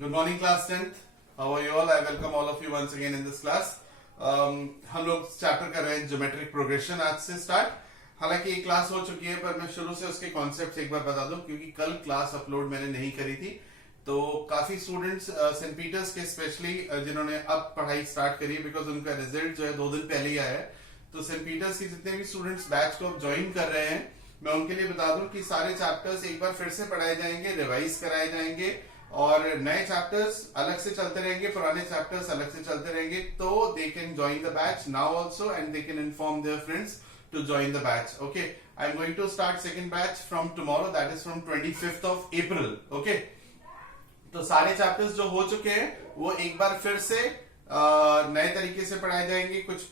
Good morning, class 10th. How are you all? I welcome all of you once again in this class. हम लोग chapter कर रहे हैं geometric progression आज से स्टार्ट. हालांकि ये क्लास हो चुकी है पर मैं शुरू से उसके कॉन्सेप्ट्स एक बार बता दूं क्योंकि कल क्लास अपलोड मैंने नहीं करी थी. तो काफी स्टूडेंट्स सेंट पीटर्स के स्पेशली जिन्होंने अब पढ़ाई स्टार्ट करी है बिकॉज उनका रिजल्ट जो है 2 दिन पहले ही आया है. तो सेंट पीटर्स के जितने भी स्टूडेंट्स बैच को अब ज्वाइन कर रहे हैं मैं उनके लिए बता दूं कि सारे चैप्टर्स एक बार फिर से पढ़ाए जाएंगे, रिवाइज कराए जाएंगे और नए चैप्टर्स अलग से चलते रहेंगे, पुराने चैप्टर्स अलग से चलते रहेंगे. तो they can join the batch now also and they can inform their friends to join the batch. Okay, I am going to start second batch from tomorrow, that is from 25th of April. Okay, तो सारे chapters जो हो चुके हैं वो एक बार फिर से नए तरीके से पढ़ाए जाएंगे. कुछ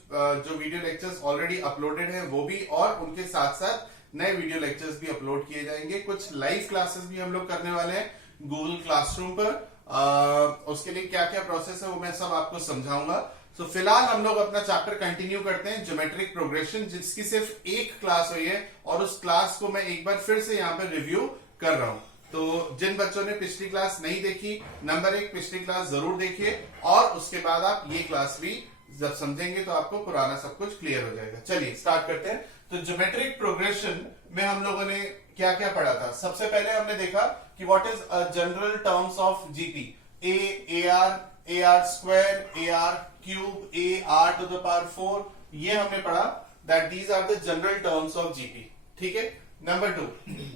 जो वीडियो लेक्चर्स ऑलरेडी अपलोडेड हैं वो भी, और उनके साथ साथ नए वीडियो लेक्चर्स भी अपलोड किए जाएंगे. कुछ लाइव क्लासेस भी हम लोग करने वाले हैं गूगल क्लासरूम पर. उसके लिए क्या क्या प्रोसेस है वो मैं सब आपको समझाऊंगा. तो फिलहाल हम लोग अपना चैप्टर कंटिन्यू करते हैं ज्योमेट्रिक प्रोग्रेशन, जिसकी सिर्फ एक क्लास हुई है और उस क्लास को मैं एक बार फिर से यहाँ पे रिव्यू कर रहा हूं. तो जिन बच्चों ने पिछली क्लास नहीं देखी, नंबर 1 पिछली क्लास जरूर देखिए और उसके बाद आप ये क्लास भी जब समझेंगे तो आपको पुराना सब कुछ क्लियर हो जाएगा. चलिए स्टार्ट करते हैं. तो ज्योमेट्रिक प्रोग्रेशन में हम लोगों ने क्या क्या पढ़ा था. सबसे पहले हमने देखा कि what is general terms of GP. A R square, A R cube, A R to the power 4, ये हमने पढ़ा. That these are the general terms of GP. ठीक है. नंबर 2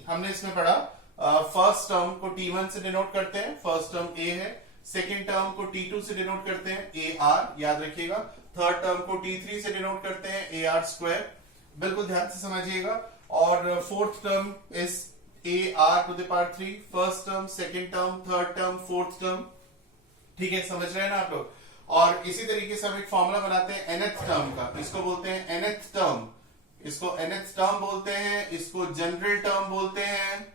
हमने इसमें पढ़ा फर्स्ट टर्म को T1 से डिनोट करते हैं, फर्स्ट टर्म ए है. सेकेंड टर्म को T2 से डिनोट करते हैं, ए आर, याद रखिएगा. थर्ड टर्म को T3 से डिनोट करते हैं, ए आर स्क्वायर. बिल्कुल ध्यान से समझिएगा. और fourth term is A R to the power 3. First term, second term, third term, fourth term. ठीक है, समझ रहे हैं ना आप लोग. और इसी तरीके से हम एक फॉर्मूला बनाते हैं nth टर्म का. इसको बोलते हैं nth टर्म, इसको nth टर्म बोलते हैं, इसको जनरल टर्म बोलते हैं,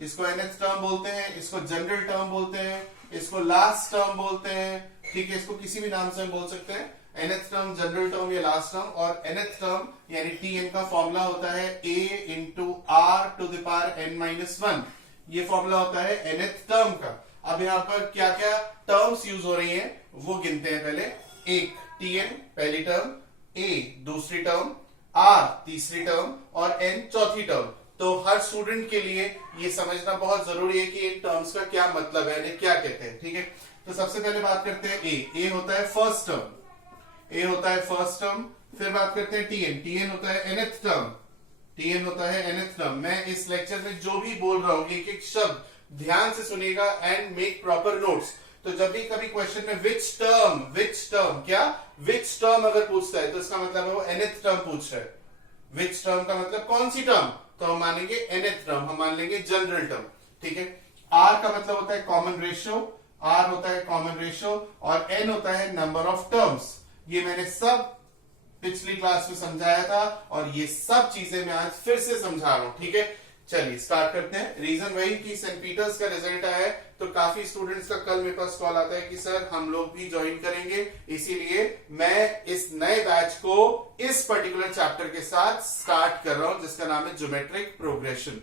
इसको nth टर्म बोलते हैं, इसको जनरल टर्म बोलते हैं, इसको लास्ट टर्म बोलते हैं. ठीक है, इसको किसी भी नाम से हम बोल सकते हैं, nth टर्म, जनरल टर्म या लास्ट टर्म. और nth टर्म यानी Tn का फॉर्मूला होता है a into R to the power n-1. ये फॉर्मूला होता है nth टर्म का. अब यहाँ पर क्या क्या टर्म्स यूज हो रही हैं वो गिनते हैं. पहले एक Tn पहली टर्म, a दूसरी टर्म, r तीसरी टर्म और n चौथी टर्म. तो हर स्टूडेंट के लिए ये समझना बहुत जरूरी है कि इन टर्म्स का क्या मतलब है, क्या कहते हैं. ठीक है, तो सबसे पहले बात करते हैं ए होता है फर्स्ट टर्म, ए होता है फर्स्ट टर्म. फिर बात करते हैं टीएन होता है nth टर्म, टीएन होता है nth टर्म. मैं इस लेक्चर में जो भी बोल रहा हूं एक एक शब्द ध्यान से सुनिएगा एंड मेक प्रॉपर नोट्स. तो जब भी कभी क्वेश्चन में विच टर्म क्या विच टर्म अगर पूछता है तो इसका मतलब है वो nth टर्म पूछ रहा है. विच टर्म का मतलब कौन सी टर्म, तो हम मानेंगे nth टर्म, हम मान लेंगे जनरल टर्म. ठीक है. आर का मतलब होता है कॉमन रेशियो, आर होता है कॉमन रेशियो और एन होता है नंबर ऑफ टर्म्स. ये मैंने सब पिछली क्लास में समझाया था और ये सब चीजें मैं आज फिर से समझा रहा हूं. ठीक है, चलिए स्टार्ट करते हैं. रीजन वही कि सेंट पीटर्स का रिजल्ट आया है तो काफी स्टूडेंट्स का कल मेरे पास कॉल आता है कि सर हम लोग भी ज्वाइन करेंगे, इसीलिए मैं इस नए बैच को इस पर्टिकुलर चैप्टर के साथ स्टार्ट कर रहा हूं जिसका नाम है ज्योमेट्रिक प्रोग्रेशन.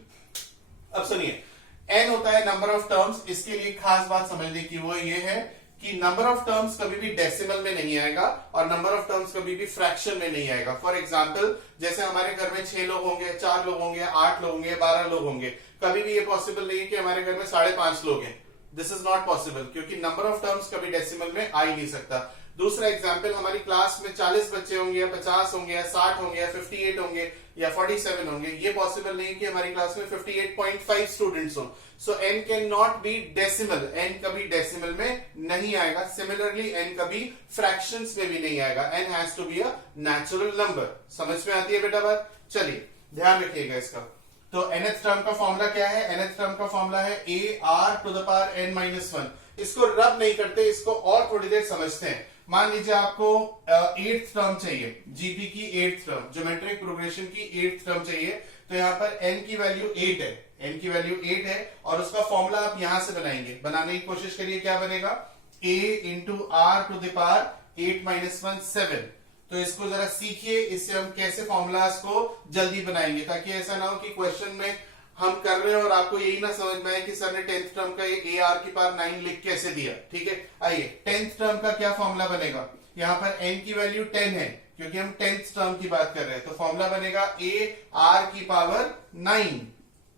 अब सुनिए, n होता है नंबर ऑफ टर्म्स. इसके लिए खास बात समझने की वो ये है कि नंबर ऑफ टर्म्स कभी भी डेसिमल में नहीं आएगा और नंबर ऑफ टर्म्स कभी भी फ्रैक्शन में नहीं आएगा. फॉर एग्जांपल जैसे हमारे घर में 6 लोग होंगे, 4 लोग होंगे, 8 लोग होंगे, 12 लोग होंगे. कभी भी ये पॉसिबल नहीं है कि हमारे घर में 5.5 लोग हैं. दिस इज नॉट पॉसिबल क्योंकि नंबर ऑफ टर्म्स कभी डेसिमल में आ ही नहीं सकता. दूसरा एग्जाम्पल, हमारी क्लास में 40 बच्चे होंगे या 50 होंगे या 60 होंगे या 58 होंगे या 47 होंगे. ये पॉसिबल नहीं कि हमारी क्लास में 58.5 स्टूडेंट्स हो. सो n can not be decimal, n कभी डेसिमल में नहीं आएगा. सिमिलरली n कभी फ्रैक्शंस में भी नहीं आएगा. n has to be a natural number. समझ में आती है बेटा बात. चलिए ध्यान रखिएगा इसका. तो nth टर्म का फॉर्मूला क्या है. nth टर्म का फॉर्मूला है a r to the power n-1. इसको रब नहीं करते, इसको और थोड़ी देर समझते हैं. मान लीजिए आपको 8th टर्म चाहिए, जीपी की 8th टर्म, ज्योमेट्रिक प्रोग्रेशन की 8th टर्म चाहिए. तो यहाँ पर n की वैल्यू 8 है, n की वैल्यू 8 है और उसका फॉर्मूला आप यहां से बनाएंगे. बनाने की कोशिश करिए. क्या बनेगा, a into R to the power 8-1 7. तो इसको जरा सीखिए, इससे हम कैसे फॉर्मूलाज को जल्दी बनाएंगे ताकि ऐसा ना हो कि क्वेश्चन में हम कर रहे हैं और आपको यही ना समझ में आए कि सर ने 10th टर्म का ये AR की पावर 9 लिख कैसे दिया। ठीक है, आइए 10th टर्म का क्या फॉर्मूला बनेगा। यहाँ पर n की वैल्यू 10 है क्योंकि हम 10th टर्म की बात कर रहे हैं, तो फॉर्मूला बनेगा AR की पावर 9।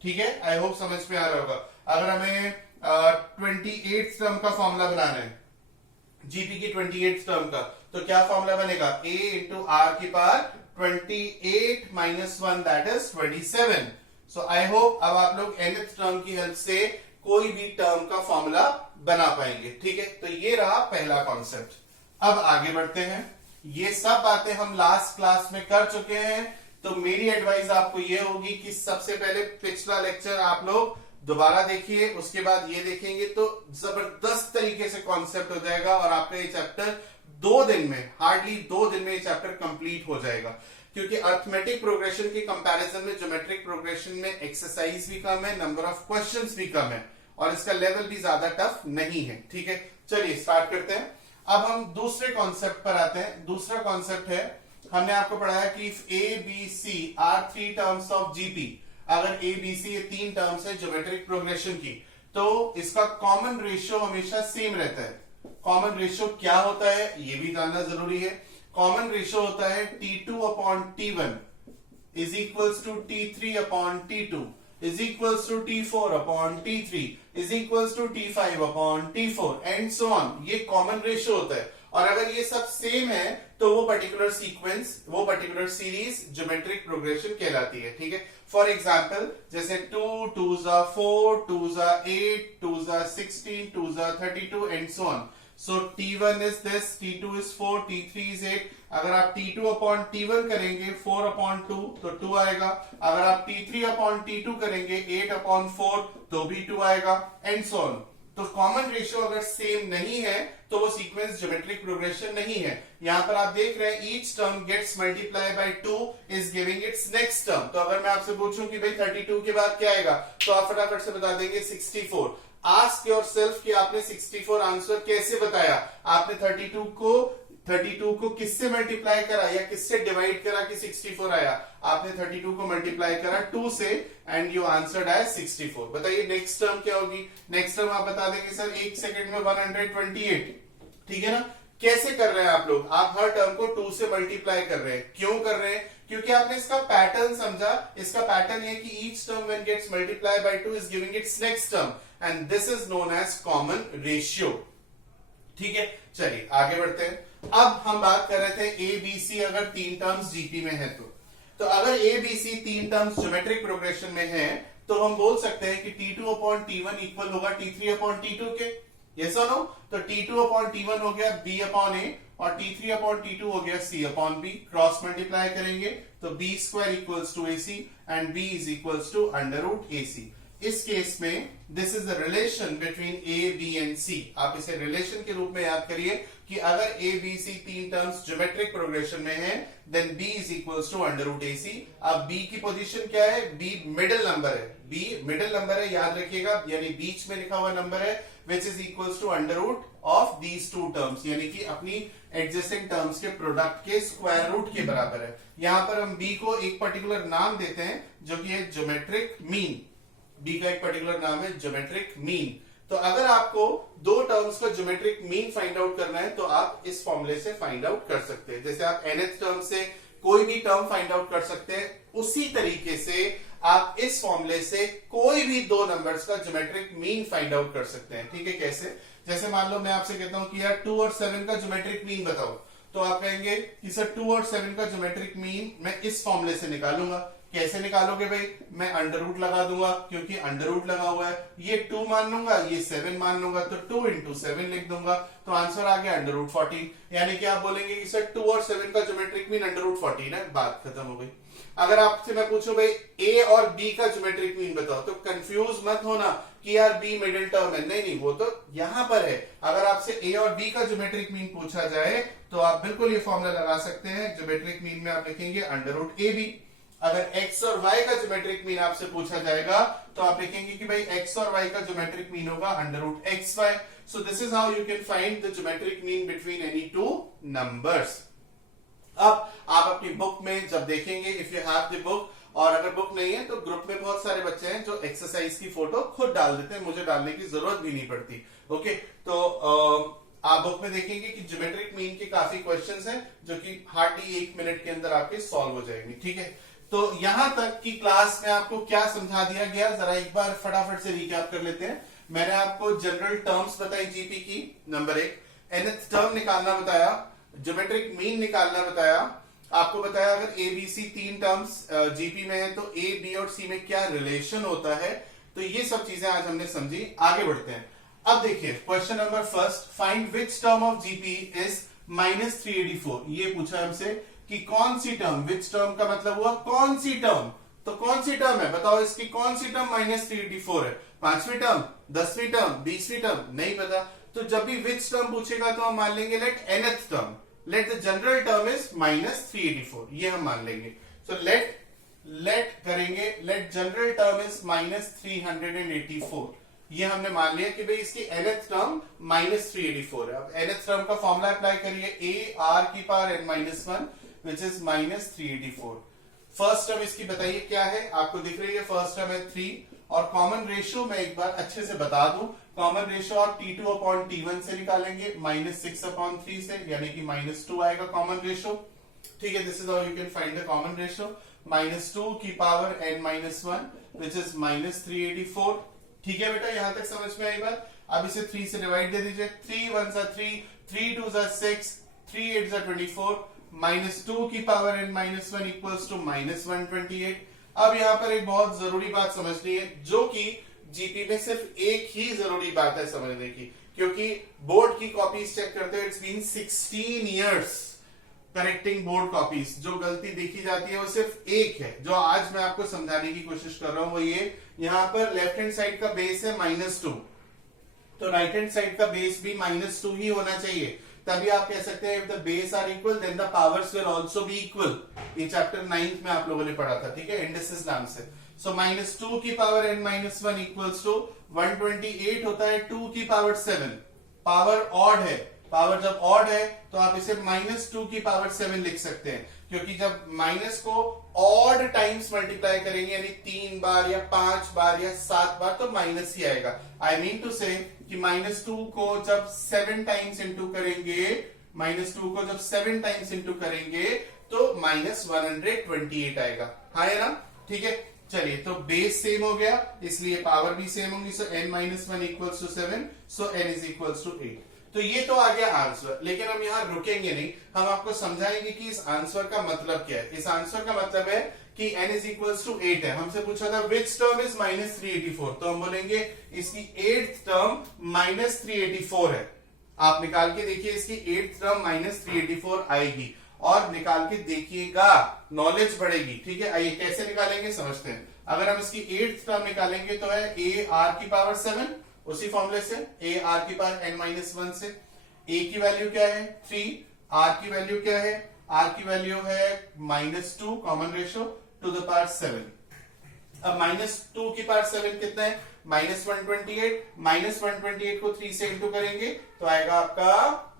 ठीक है, आई होप समझ में आ रहा होगा। अगर हमें 28th टर्म का फॉर्मूला बनाना है, जीपी की 28th टर्म का, तो क्या फॉर्मूला बनेगा, A इंटू आर की power 28 minus 1 that is 27। So I hope अब आप लोग nth टर्म की हेल्प से कोई भी टर्म का फॉर्मूला बना पाएंगे। ठीक है, तो ये रहा पहला कॉन्सेप्ट। अब आगे बढ़ते हैं। ये सब बातें हम लास्ट क्लास में कर चुके हैं, तो मेरी एडवाइस आपको ये होगी कि सबसे पहले पिछला लेक्चर आप लोग दोबारा देखिए, उसके बाद ये देखेंगे तो जबरदस्त तरीके से कॉन्सेप्ट हो जाएगा और आपका ये चैप्टर 2 दिन में, हार्डली 2 दिन में ये चैप्टर कंप्लीट हो जाएगा। क्योंकि अर्थमेटिक प्रोग्रेशन के कंपैरिजन में ज्योमेट्रिक प्रोग्रेशन में एक्सरसाइज भी कम है, नंबर ऑफ क्वेश्चंस भी कम है और इसका लेवल भी ज्यादा टफ नहीं है। ठीक है, चलिए स्टार्ट करते हैं। अब हम दूसरे कॉन्सेप्ट पर आते हैं। दूसरा कॉन्सेप्ट है, हमने आपको पढ़ाया कि if A B C are 3 terms of GP, अगर ए बी सी ये 3 टर्म्स है ज्योमेट्रिक प्रोग्रेशन की, तो इसका कॉमन रेशियो हमेशा सेम रहता है। कॉमन रेशियो क्या होता है ये भी जानना जरूरी है। कॉमन रेशियो होता है T2 upon T1 is equals to T3 upon T2 is equals to T4 upon T3 is equals to T5 upon T4 and so on. ये कॉमन रेशियो होता है और अगर ये सब सेम है तो वो पर्टिकुलर सीक्वेंस, वो पर्टिकुलर सीरीज ज्योमेट्रिक प्रोग्रेशन कहलाती है। ठीक है, फॉर एग्जाम्पल जैसे 2 2s are 4 2s are 8 2s are 16 2s are 32 and so on. So T1 is this, T2 is 4 T3 is 8। अगर आप T2 अपॉन T1 करेंगे 4 अपॉन 2 तो 2 आएगा। अगर आप T3 अपॉन T2 करेंगे 8 अपॉन 4 तो भी 2 आएगा एंड सो ऑन। तो कॉमन रेशियो अगर सेम नहीं है तो वो सीक्वेंस ज्योमेट्रिक प्रोग्रेशन नहीं है। यहां पर आप देख रहे हैं each term gets multiply by 2 is giving its next term. तो अगर मैं आपसे पूछूं कि भाई 32 के बाद क्या आएगा तो आप फटाफट से बता देंगे 64। आस्क योरसेल्फ कि आपने 64 आंसर कैसे बताया। आपने 32 को किससे मल्टीप्लाई करा या किससे डिवाइड करा कि 64 आया। आपने 32 को मल्टीप्लाई करा 2 से एंड यू आंसर्ड एज 64। बताइए नेक्स्ट टर्म क्या होगी। नेक्स्ट टर्म आप बता देंगे सर 1 सेकंड में 128। ठीक है ना। कैसे कर रहे हैं आप लोग, आप हर टर्म को 2 से मल्टीप्लाई कर रहे हैं। क्यों कर रहे हैं, क्योंकि आपने इसका पैटर्न समझा। इसका पैटर्न ये कि each term when gets multiply by 2 is giving its next term and this is known as common ratio. ठीक है, चलिए आगे बढ़ते हैं। अब हम बात कर रहे थे ए बी सी अगर 3 टर्म्स जीपी में है तो अगर A B C 3 terms geometric progression में है तो हम बोल सकते हैं कि T2 अपॉन T1 इक्वल होगा T3 अपॉन T2 के। यस और नो। तो T2 अपॉन T1 हो गया B अपॉन A और T3 अपॉन T2 हो गया C upon B। Cross multiply करेंगे तो B square equals to AC and B is equals to under root AC। इस केस में this is the relation between A, B and C। आप इसे relation के रूप में याद करिए कि अगर A, B, C 3 terms geometric progression में है then B is equals to under root AC। अब B की पोजीशन क्या है, B मिडिल नंबर है। B मिडिल नंबर है, याद रखिएगा, यानी बीच में लिखा हुआ नंबर है which is equals to under root of these 2 terms, यानी कि अपनी एडजेसेंट टर्म्स के प्रोडक्ट के स्क्वायर रूट के बराबर है। यहां पर हम B को एक पर्टिकुलर नाम देते हैं जो कि है ज्योमेट्रिक मीन। B का एक पर्टिकुलर नाम है ज्योमेट्रिक मीन। तो अगर आपको 2 टर्म्स का ज्योमेट्रिक मीन फाइंड आउट करना है तो आप इस फॉर्मूले से फाइंड आउट कर सकते हैं। जैसे आप nth टर्म से कोई भी टर्म फाइंड आउट कर सकते हैं, उसी तरीके से आप इस फॉर्मूले से कोई भी 2 नंबर्स का ज्योमेट्रिक मीन फाइंड आउट कर सकते हैं। ठीक है, कैसे, जैसे मान लो मैं आपसे कहता हूं कि यार 2 और 7 का ज्योमेट्रिक मीन बताओ, तो आप कहेंगे कि सर 2 और 7 का ज्योमेट्रिक मीन मैं इस फॉर्मूले से निकालूंगा। कैसे निकालोगे भाई, मैं अंडर रूट लगा दूंगा क्योंकि अंडर रूट लगा हुआ है। ये 2 मान लूंगा, ये 7 मान लूंगा, तो 2 इंटू 7 लिख दूंगा तो आंसर आ गया अंडर रूट 14। यानी कि आप बोलेंगे कि सर 2 और 7 का ज्योमेट्रिक मीन अंडर रूट 14 है, बात खत्म हो गई। अगर आपसे मैं पूछूं भाई ए और बी का ज्योमेट्रिक मीन बताओ तो कंफ्यूज मत होना कि यार बी मिडिल टर्म है, नहीं, वो तो यहां पर है। अगर आपसे ए और बी का ज्योमेट्रिक मीन पूछा जाए तो आप बिल्कुल ये फॉर्मूला लगा सकते हैं। ज्योमेट्रिक मीन में आप लिखेंगे अंडर रूट ए बी। अगर x और y का ज्योमेट्रिक मीन आपसे पूछा जाएगा तो आप लिखेंगे कि भाई x और y का ज्योमेट्रिक मीन होगा under root X Y. So this is how you can find the geometric mean between any 2 numbers. अब आप अपनी बुक में जब देखेंगे, if you have the book, और अगर बुक नहीं है तो ग्रुप में बहुत सारे बच्चे हैं जो एक्सरसाइज की फोटो खुद डाल देते हैं, मुझे डालने की जरूरत भी नहीं पड़ती। ओके, तो आप बुक में देखेंगे कि ज्योमेट्रिक मीन के काफी क्वेश्चंस हैं जो कि हार्डली 1 मिनट के अंदर आपके सॉल्व हो जाएंगे। ठीक है, तो यहां तक की क्लास में आपको क्या समझा दिया गया, जरा एक बार फटाफट से रिकैप कर लेते हैं। मैंने आपको जनरल टर्म्स बताई जीपी की, नंबर 1, nth टर्म निकालना बताया, ज्योमेट्रिक मीन निकालना बताया, आपको बताया अगर A B C 3 terms GP में है तो ए बी और सी में क्या रिलेशन होता है। तो ये सब चीजें आज हमने समझी। आगे बढ़ते हैं। अब देखिए question number first, find which term of GP is -384। ये पूछा हमसे कि कौन सी टर्म, विच टर्म का मतलब हुआ कौन सी टर्म, तो कौन सी टर्म है बताओ, इसकी कौन सी टर्म -384 है, 5वीं टर्म, 10वीं टर्म, 20वीं टर्म, नहीं पता। तो जब भी विच टर्म पूछेगा तो हम मान लेंगे let nth term, let the general term is -384, ये हम मान लेंगे। सो लेट करेंगे, लेट जनरल टर्म इज -384, ये हमने मान लिया कि भाई इसकी nth टर्म -384 है। अब nth टर्म का फॉर्मूला अप्लाई करिए, a r की power n-1 which is -384। First term इसकी बताइए क्या है, आपको दिख रही है, फर्स्ट टर्म है 3, और कॉमन रेशियो मैं एक बार अच्छे से बता दूं, कॉमन रेशियो आप T2 अपॉन T1 से निकालेंगे, -6 अपॉन 3 से, यानी कि -2 आएगा कॉमन रेशियो। ठीक है, this is how you can find the common ratio, -2 की पावर n-1 विच इज -384। ठीक है बेटा, यहां तक समझ में आई बात। अब इसे 3 से डिवाइड दे दीजिए, 3 1 3, 3 2 6, 3 8 24, -2 की पावर n-1 इक्वल्स टू -128। अब यहां पर एक बहुत जरूरी बात समझनी है, जो कि जीपी में सिर्फ एक ही जरूरी बात है समझने की, क्योंकि बोर्ड की कॉपीज चेक करते हुए it's been 16 years correcting board copies, जो गलती देखी जाती है वो सिर्फ एक है, जो आज मैं आपको समझाने की कोशिश कर रहा हूं, वो ये, यहां पर लेफ्ट हैंड साइड का बेस है -2, तो राइट हैंड साइड का बेस भी -2 ही होना चाहिए, तभी आप कह सकते हैं if the base are equal then the powers will also be equal. ये चैप्टर 9th में आप लोगों ने पढ़ा था, ठीक है, इंडिसेस नाम से। सो -2 की पावर n-1 इक्वल्स टू 128 होता है 2 की पावर 7, पावर ऑड है, पावर जब ऑड है तो आप इसे -2 की पावर 7 लिख सकते हैं, क्योंकि जब माइनस को ऑड टाइम्स मल्टीप्लाई करेंगे, यानी 3 बार या 5 बार या 7 बार, तो माइनस ही आएगा। आई मीन टू से कि -2 को जब 7 टाइम्स इंटू करेंगे, -2 को जब 7 टाइम्स इंटू करेंगे तो -128 आएगा, हाँ है ना। ठीक है, चलिए, तो बेस सेम हो गया, इसलिए पावर भी सेम होंगी, so n-1 equals to 7, so n is equals to 8। तो ये तो आ गया आंसर, लेकिन हम यहां रुकेंगे नहीं, हम आपको समझाएंगे कि इस आंसर का मतलब क्या है। इस आंसर का मतलब है कि n इज इक्वल्स टू 8 है। हमसे पूछा था विच टर्म इज -384, तो हम बोलेंगे इसकी 8th टर्म -384 है। आप निकाल के देखिए, इसकी 8th टर्म -384 आएगी, और निकाल के देखिएगा, नॉलेज बढ़ेगी। ठीक है, आइए कैसे निकालेंगे समझते हैं। अगर हम इसकी 8th टर्म निकालेंगे तो है a r की पावर 7, उसी फॉर्मूले से, a r की पावर n-1 से। a की वैल्यू क्या है 3, r की वैल्यू क्या है, r की वैल्यू है -2, common ratio, to the power 7। अब -2 की पावर 7 कितना है, -128, -128 को 3 से इंटू करेंगे तो आएगा आपका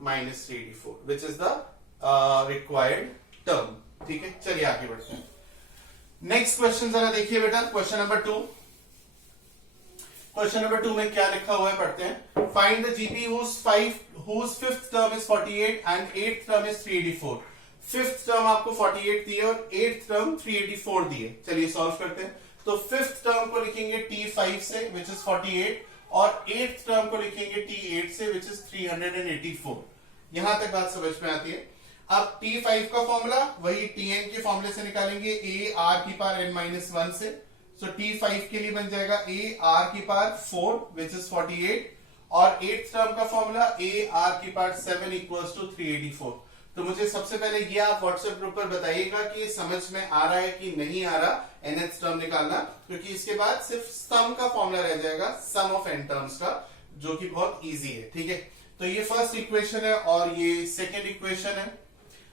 -384, which is the required term. ठीक है, चलिए आगे बढ़ते हैं। नेक्स्ट क्वेश्चन जरा देखिए बेटा, क्वेश्चन नंबर 2। क्वेश्चन नंबर 2 में क्या लिखा हुआ है, पढ़ते हैं। Find the GP whose fifth term is 48 and 8th term is 384। Fifth term आपको 48 दी है और 8th टर्म 384 दी है। चलिए सॉल्व करते हैं। तो फिफ्थ टर्म को लिखेंगे T5 से, विच इज 48, और 8th टर्म को लिखेंगे T8 से, विच इज 384। यहां तक बात समझ में आती है। अब T5 का फॉर्मूला वही Tn के फॉर्मूले से निकालेंगे, a r की पावर n-1 से। सो T5 के लिए बन जाएगा a r की पावर 4, विच इज 48, और 8th टर्म का फॉर्मूला a r की पावर 7 इक्वल्स टू 384। तो मुझे सबसे पहले ये आप व्हाट्सएप ग्रुप पर बताइएगा कि ये समझ में आ रहा है कि नहीं आ रहा, nth टर्म निकालना, क्योंकि इसके बाद सिर्फ सम का फॉर्मूला रह जाएगा, सम ऑफ n टर्म्स का, जो कि बहुत इजी है। ठीक है, तो ये फर्स्ट इक्वेशन है और ये सेकेंड इक्वेशन है।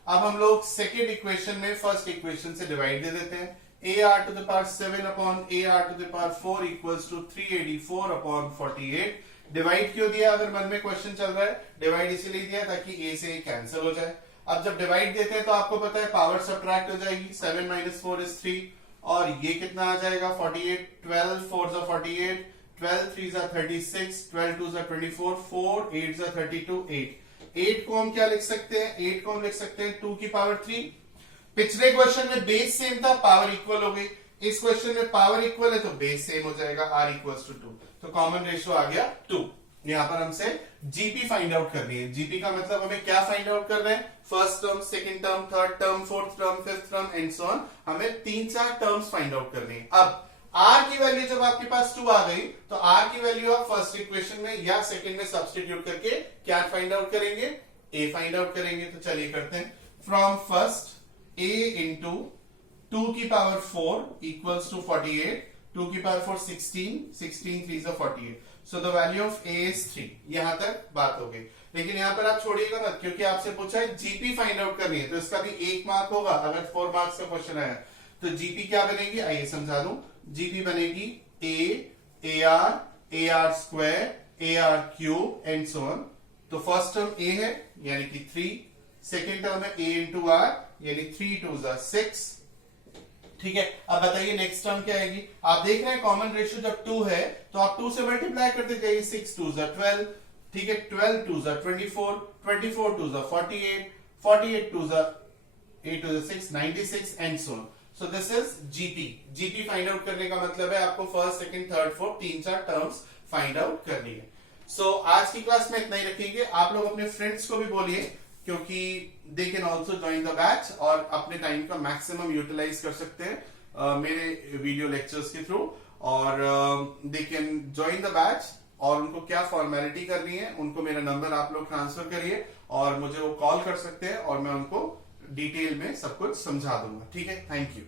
अब हम लोग सेकेंड इक्वेशन में फर्स्ट इक्वेशन से डिवाइड दे देते हैं। ar to the power 7 upon ar to the power 4 equals to 384 upon 48। Divide क्यों दिया, अगर मन में क्वेश्चन चल रहा है, डिवाइड इसीलिए दिया ताकि a से a कैंसिल हो जाए। अब जब डिवाइड देते हैं तो आपको पता है पावर सब्ट्रैक्ट हो जाएगी, 7 - 4 is 3, और ये कितना आ जाएगा 48, 12 4 जा 48, 12 3 जा 36, 12 2 जा 24, 4 8 जा 32, 8 को हम क्या लिख सकते हैं, 8 को हम लिख सकते हैं 2 की पावर 3। पिछले क्वेश्चन में बेस सेम था, पावर इक्वल हो गई। इस क्वेश्चन में पावर इक्वल है तो बेस सेम हो जाएगा, r इक्वल्स टू 2, तो कॉमन रेशियो आ गया 2। यहां पर हमसे जीपी फाइंड आउट करनी है। जीपी का मतलब हमें क्या फाइंड आउट कर रहे हैं, first term, second term, third term, fourth term, fifth term and so on. हमें 3-4 टर्म्स फाइंड आउट करनी है। अब r की वैल्यू जब आपके पास 2 आ गई तो r की वैल्यू आप फर्स्ट इक्वेशन में या सेकंड में सब्स्टिट्यूट करके क्या फाइंड आउट करेंगे, a फाइंड आउट करेंगे। तो चलिए करते हैं। फ्रॉम फर्स्ट a इंटू 2 की पावर 4 इक्वल्स टू 48, 2 की power 4 16, 16 3 is 48, so the value of a is 3। यहां तक बात हो गई। लेकिन यहां पर आप छोड़िएगा मत, क्योंकि आपसे पूछा है जीपी फाइंड आउट करनी है, तो इसका भी 1 मार्क होगा अगर 4 मार्क्स का क्वेश्चन आया। तो जीपी क्या बनेगी, आइए समझा दूं। जीपी बनेगी a ar square, ar cube and so on. तो फर्स्ट टर्म a है यानी कि 3, सेकेंड टर्म है a इंटू आर यानी 3 2 जा 6। ठीक है, अब बताइए नेक्स्ट टर्म क्या आएगी। आप देख रहे हैं कॉमन रेशियो जब 2 है तो आप 2 से मल्टीप्लाई करते जाइए, 6 2 जा 12, ठीक है, 12 2 जा 24, 24 2 जा 48, 48 2 जा 8 2 जा 6, 96 and so on. So this is GP. GP find out करने का मतलब है आपको first second third fourth 3-4 terms find out करनी है। सो आज की क्लास में इतना ही रखेंगे। आप लोग अपने फ्रेंड्स को भी बोलिए, क्योंकि they can also join the batch और अपने टाइम का मैक्सिमम यूटिलाइज कर सकते हैं मेरे वीडियो लेक्चर्स के थ्रू, और दे कैन ज्वाइन द बैच। और उनको क्या फॉर्मेलिटी करनी है, उनको मेरा नंबर आप लोग ट्रांसफर करिए और मुझे वो कॉल कर सकते हैं और मैं उनको डिटेल में सब कुछ समझा दूंगा। ठीक है, थैंक यू।